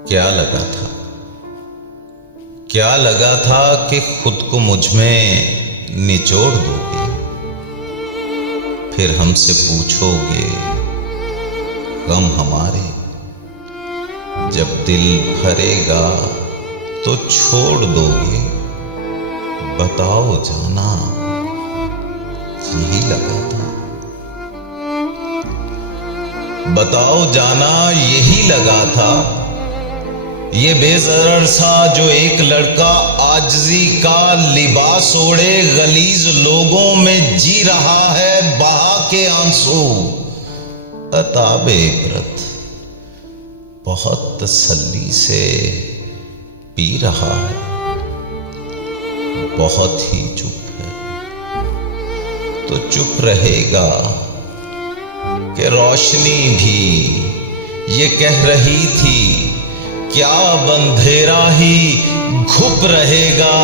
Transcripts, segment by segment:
क्या लगा था, क्या लगा था कि खुद को मुझ में निचोड़ दोगे, फिर हमसे पूछोगे गम हमारे, जब दिल भरेगा तो छोड़ दोगे। बताओ जाना, यही लगा था। बताओ जाना, यही लगा था। ये बेज़रर सा जो एक लड़का आजिज़ी का लिबास ओढ़े गलीज लोगों में जी रहा है बहा के आंसू। अताबे इबरत बहुत तसल्ली से पी रहा है, बहुत ही चुप है। तो चुप रहेगा कि रोशनी भी ये कह रही थी क्या अब अंधेरा ही घुप रहेगा।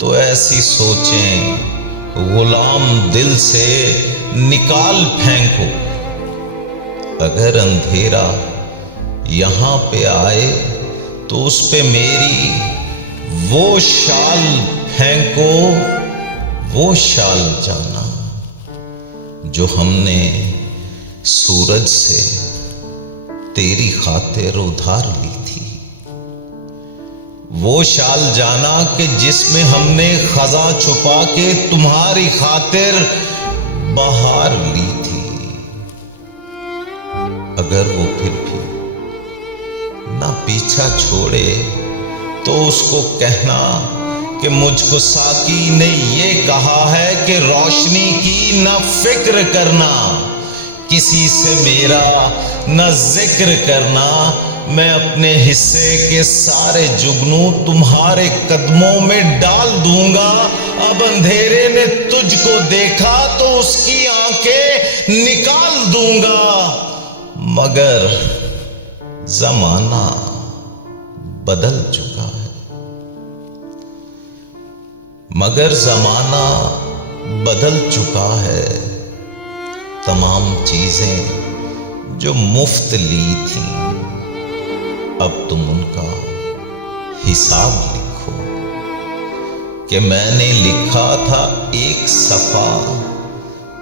तो ऐसी सोचें गुलाम दिल से निकाल फेंको। अगर अंधेरा यहां पे आए तो उस पे मेरी वो शाल फेंको, वो शाल जाना जो हमने सूरज से तेरी खातिर उधार ली थी। वो शाल जाना कि जिसमें हमने खजा छुपा के तुम्हारी खातिर बहार ली थी। अगर वो फिर भी ना पीछा छोड़े तो उसको कहना कि मुझको साकी ने ये कहा है कि रोशनी की ना फिक्र करना, किसी से मेरा न जिक्र करना। मैं अपने हिस्से के सारे जुगनू तुम्हारे कदमों में डाल दूंगा। अब अंधेरे ने तुझको देखा तो उसकी आंखें निकाल दूंगा। मगर जमाना बदल चुका है, मगर जमाना बदल चुका है। तमाम चीजें जो मुफ्त ली थी अब तुम उनका हिसाब लिखो कि मैंने लिखा था एक सफा,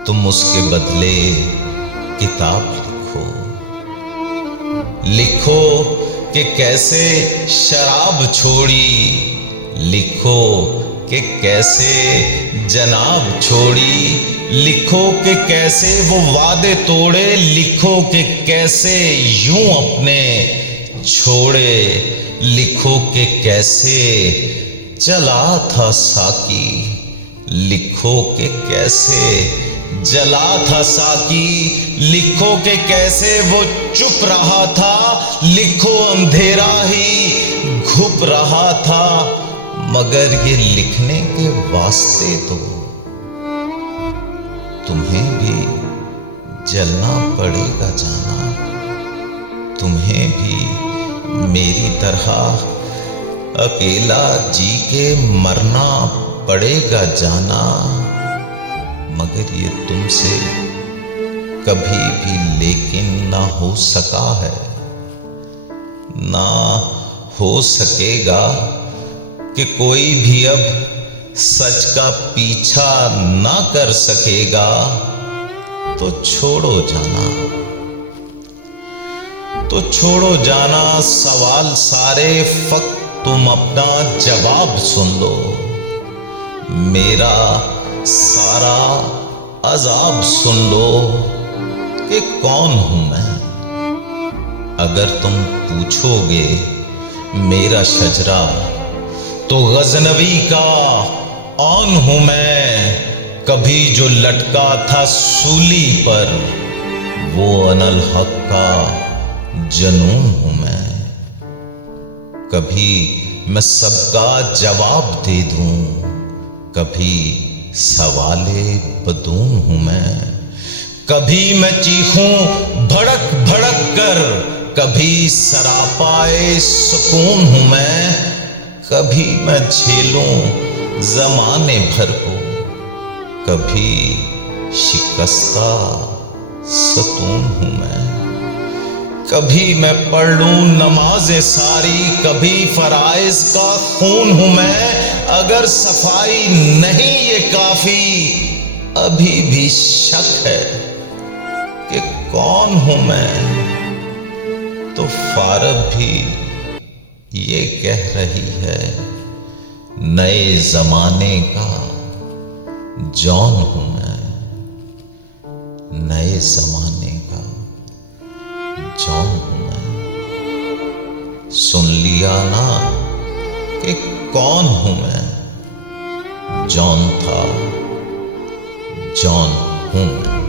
तुम उसके बदले किताब लिखो। लिखो कि कैसे शराब छोड़ी, लिखो कि कैसे जनाब छोड़ी। लिखो कि कैसे वो वादे तोड़े, लिखो कि कैसे यूं अपने छोड़े। लिखो कि कैसे चला था साकी, लिखो कि कैसे जला था साकी। लिखो कि कैसे वो चुप रहा था, लिखो अंधेरा ही घुप रहा था। मगर ये लिखने के वास्ते तो तुम्हें भी जलना पड़ेगा जाना, तुम्हें भी मेरी तरह अकेला जी के मरना पड़ेगा जाना। मगर ये तुमसे कभी भी लेकिन ना हो सका है, ना हो सकेगा कि कोई भी अब सच का पीछा ना कर सकेगा। तो छोड़ो जाना, तो छोड़ो जाना सवाल सारे, फक्त तुम अपना जवाब सुन लो। मेरा सारा अजाब सुन लो कि कौन हूं मैं। अगर तुम पूछोगे मेरा शजरा तो गजनवी का औन हूं मैं। कभी जो लटका था सूली पर वो अनल हक का जनून हूं मैं। कभी मैं सबका जवाब दे दूं, कभी सवाले बदून हूं मैं। कभी मैं चीखूं भड़क भड़क कर, कभी सरापाए सुकून हूं मैं। कभी मैं झेलूं जमाने भर को, कभी शिकस्ता सतून हूं मैं। कभी मैं पढ़ लूं नमाज़ें सारी, कभी फराइज का खून हूं मैं। अगर सफाई नहीं ये काफी, अभी भी शक है कि कौन हूं मैं। तो फारब भी ये कह रही है, नए जमाने का जॉन हूं मैं। नए जमाने का जॉन हूं मैं। सुन लिया ना कि कौन हूं मैं। जॉन था, जॉन हूं मैं।